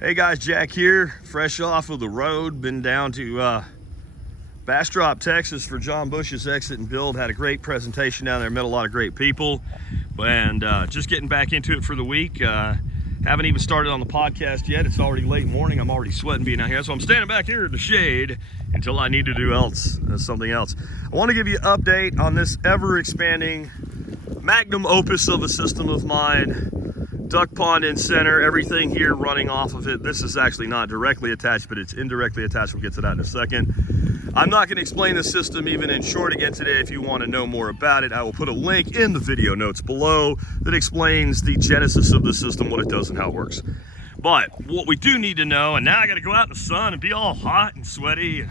Hey guys, Jack here, fresh off of the road. Been down to Bastrop, Texas for John Bush's exit and build. Had a great presentation down there, met a lot of great people, and just getting back into it for the week. Haven't even started on the podcast yet. It's already late morning. I'm already sweating being out here, so I'm standing back here in the shade until I need to do something else. I want to give you an update on this ever-expanding magnum opus of a system of mine. Duck pond in center, everything here running off of it. This is actually not directly attached, but it's indirectly attached. We'll get to that in a second. I'm not going to explain the system even in short again today. If you want to know more about it, I will put a link in the video notes below that explains the genesis of the system, what it does and how it works. But what we do need to know, and now I got to go out in the sun and be all hot and sweaty,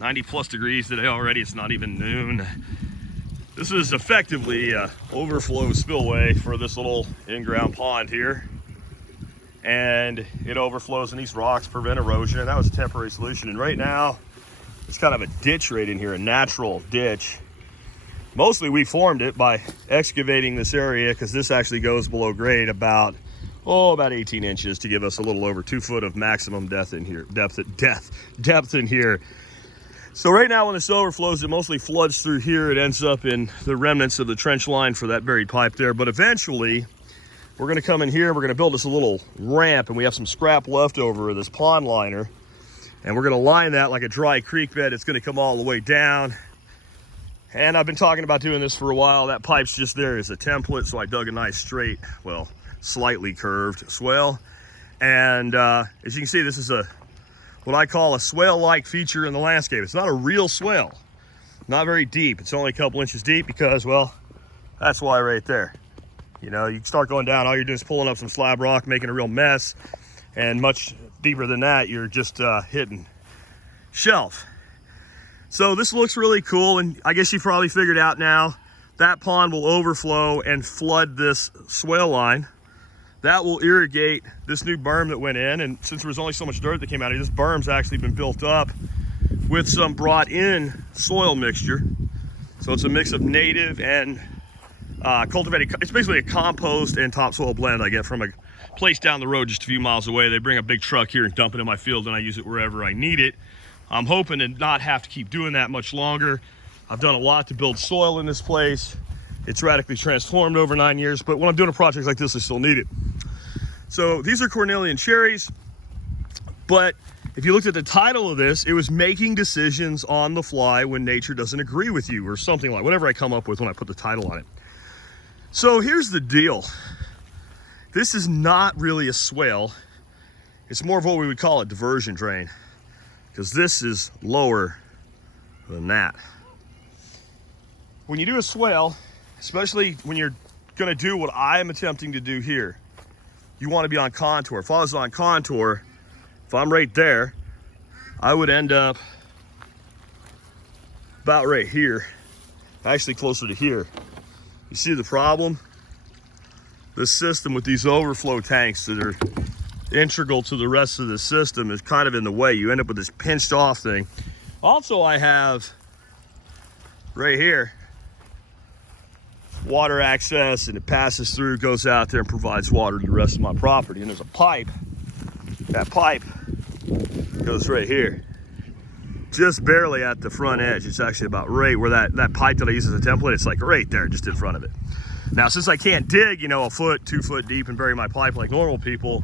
90 plus degrees today already. It's not even noon. This is effectively an overflow spillway for this little in-ground pond here. And it overflows and these rocks prevent erosion, and that was a temporary solution. And right now, it's kind of a ditch right in here, a natural ditch. Mostly we formed it by excavating this area because this actually goes below grade about 18 inches to give us a little over 2 foot of maximum depth in here. Depth in here. So right now when this overflows, it mostly floods through here. It ends up in the remnants of the trench line for that buried pipe there. But eventually, we're gonna come in here, we're gonna build us a little ramp, and we have some scrap left over of this pond liner. And we're gonna line that like a dry creek bed. It's gonna come all the way down. And I've been talking about doing this for a while. That pipe's just there as a template, so I dug a nice straight, well, slightly curved swale. And as you can see, this is what I call a swale-like feature in the landscape. It's not a real swale, not very deep. It's only a couple inches deep because, well, that's why right there. You know, you start going down, all you're doing is pulling up some slab rock, making a real mess, and much deeper than that, you're just hitting shelf. So this looks really cool, and I guess you probably figured out now, that pond will overflow and flood this swale line. That will irrigate this new berm that went in, and since there was only so much dirt that came out of it, this berm's actually been built up with some brought in soil mixture. So it's a mix of native and cultivated. It's basically a compost and topsoil blend I get from a place down the road just a few miles away. They bring a big truck here and dump it in my field, and I use it wherever I need it. I'm hoping to not have to keep doing that much longer. I've done a lot to build soil in this place. It's radically transformed over 9 years, but when I'm doing a project like this, I still need it. So these are Cornelian cherries, but if you looked at the title of this, it was making decisions on the fly when nature doesn't agree with you, or something like whatever I come up with when I put the title on it. So here's the deal. This is not really a swale. It's more of what we would call a diversion drain, because this is lower than that. When you do a swale, especially when you're gonna do what I'm attempting to do here, you want to be on contour. If I was on contour, if I'm right there, I would end up about right here, actually closer to here. You see the problem? This system with these overflow tanks that are integral to the rest of the system is kind of in the way. You end up with this pinched off thing. Also, I have right here water access, and it passes through, goes out there and provides water to the rest of my property. And there's a pipe. That pipe goes right here, just barely at the front edge. It's actually about right where that pipe that I use as a template, it's like right there, just in front of it. Now, since I can't dig, a foot, 2 foot deep and bury my pipe like normal people,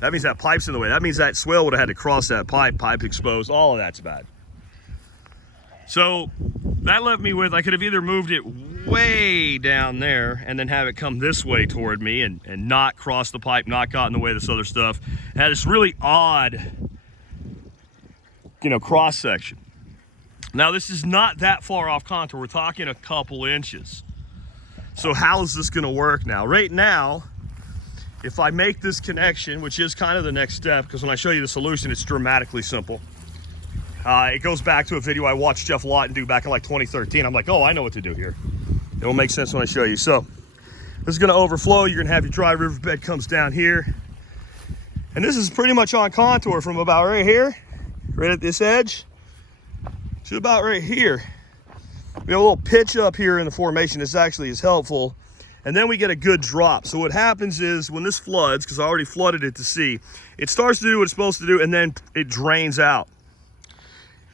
that means that pipe's in the way. That means that swale would have had to cross that pipe exposed. All of that's bad. So that left me with, I could have either moved it way down there and then have it come this way toward me and not cross the pipe, not got in the way of this other stuff. It had this really odd, cross section. Now this is not that far off contour. We're talking a couple inches. So how is this gonna work now? Right now, if I make this connection, which is kind of the next step, because when I show you the solution, it's dramatically simple. It goes back to a video I watched Jeff Lawton do back in like 2013. I'm like, oh, I know what to do here. It will make sense when I show you. So this is gonna overflow. You're gonna have your dry riverbed comes down here. And this is pretty much on contour from about right here, right at this edge, to about right here. We have a little pitch up here in the formation. This actually is helpful. and then we get a good drop. So what happens is when this floods, because I already flooded it to sea, it starts to do what it's supposed to do, and then it drains out.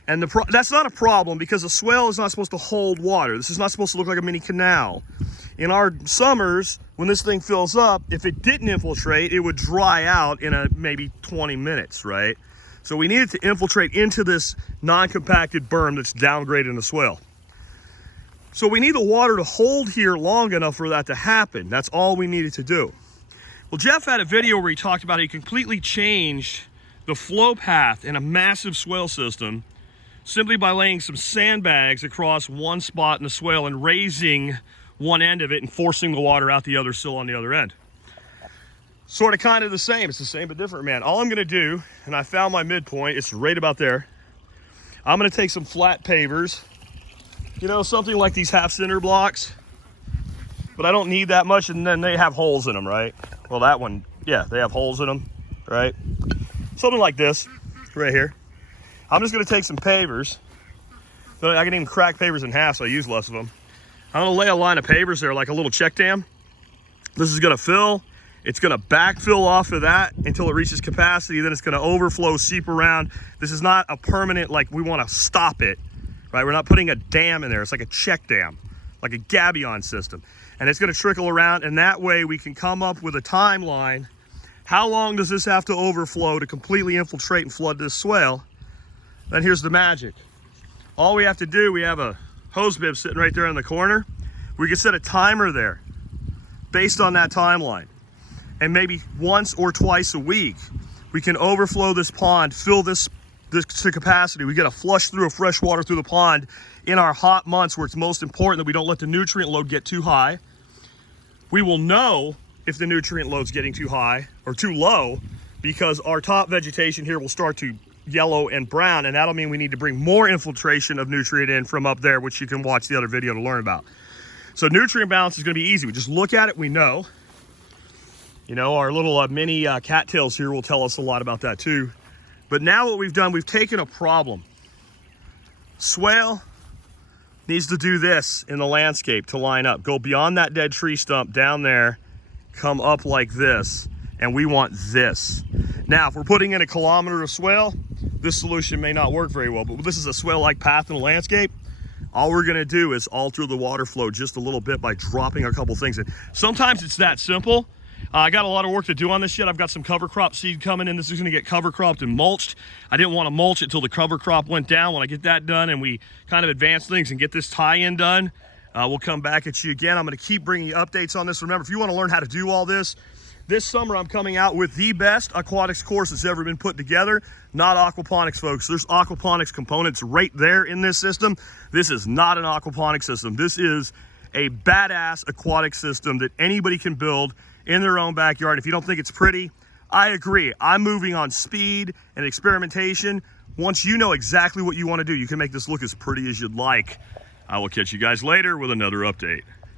And that's not a problem, because a swale is not supposed to hold water. This is not supposed to look like a mini canal. In our summers, when this thing fills up, if it didn't infiltrate, it would dry out in maybe 20 minutes, right? So we need it to infiltrate into this non-compacted berm that's downgraded in the swale. So we need the water to hold here long enough for that to happen. That's all we needed to do. Well, Jeff had a video where he talked about how he completely changed the flow path in a massive swale system simply by laying some sandbags across one spot in the swale and raising one end of it and forcing the water out the other sill on the other end. Sort of kind of the same. It's the same but different, man. All I'm gonna do, and I found my midpoint, it's right about there. I'm gonna take some flat pavers, you know, something like these half cinder blocks, but I don't need that much, and then they have holes in them, right? Well, that one, yeah, they have holes in them, right? Something like this, right here. I'm just gonna take some pavers. So I can even crack pavers in half, so I use less of them. I'm gonna lay a line of pavers there like a little check dam. This is gonna fill. It's gonna backfill off of that until it reaches capacity. Then it's gonna overflow, seep around. This is not a permanent, like we wanna stop it, right? We're not putting a dam in there. It's like a check dam, like a gabion system. And it's gonna trickle around, and that way we can come up with a timeline. How long does this have to overflow to completely infiltrate and flood this swale? Then here's the magic. All we have to do, we have a hose bib sitting right there in the corner. We can set a timer there based on that timeline. And maybe once or twice a week, we can overflow this pond, fill this to capacity. We get a flush through of fresh water through the pond in our hot months where it's most important that we don't let the nutrient load get too high. We will know if the nutrient load's getting too high or too low because our top vegetation here will start to yellow and brown, and that'll mean we need to bring more infiltration of nutrient in from up there, which you can watch the other video to learn about. So nutrient balance is going to be easy. We just look at it, we know. You know, our little mini cattails here will tell us a lot about that too. But now what we've done, we've taken a problem. Swale needs to do this in the landscape to line up. Go beyond that dead tree stump down there, come up like this, and we want this. Now, if we're putting in a kilometer of swale, this solution may not work very well, but this is a swale-like path in the landscape. All we're gonna do is alter the water flow just a little bit by dropping a couple things in. Sometimes it's that simple. I got a lot of work to do on this yet. I've got some cover crop seed coming in. This is gonna get cover cropped and mulched. I didn't wanna mulch it till the cover crop went down. When I get that done and we kind of advance things and get this tie-in done, we'll come back at you again. I'm gonna keep bringing you updates on this. Remember, if you wanna learn how to do all this summer I'm coming out with the best aquatics course that's ever been put together. Not aquaponics, folks. There's aquaponics components right there in this system. This is not an aquaponics system. This is a badass aquatic system that anybody can build in their own backyard. If you don't think it's pretty, I agree. I'm moving on speed and experimentation. Once you know exactly what you want to do, you can make this look as pretty as you'd like. I will catch you guys later with another update.